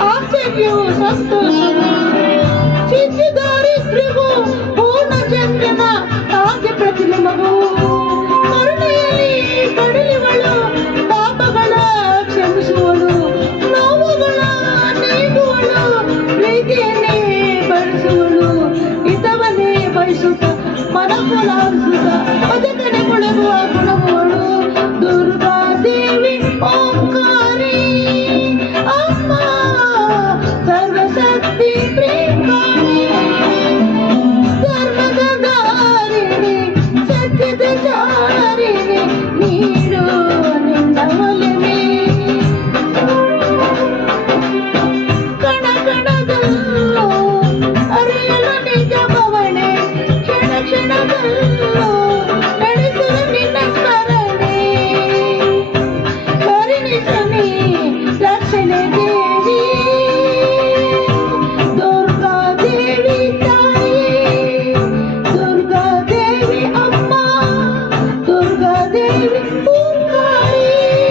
I'll take you, sister. ಸುತ ಮನ ಕೊಲಾರಿಸುತ್ತ ಪದಕನೆ ಕೊಳಗುವ ಗುಣ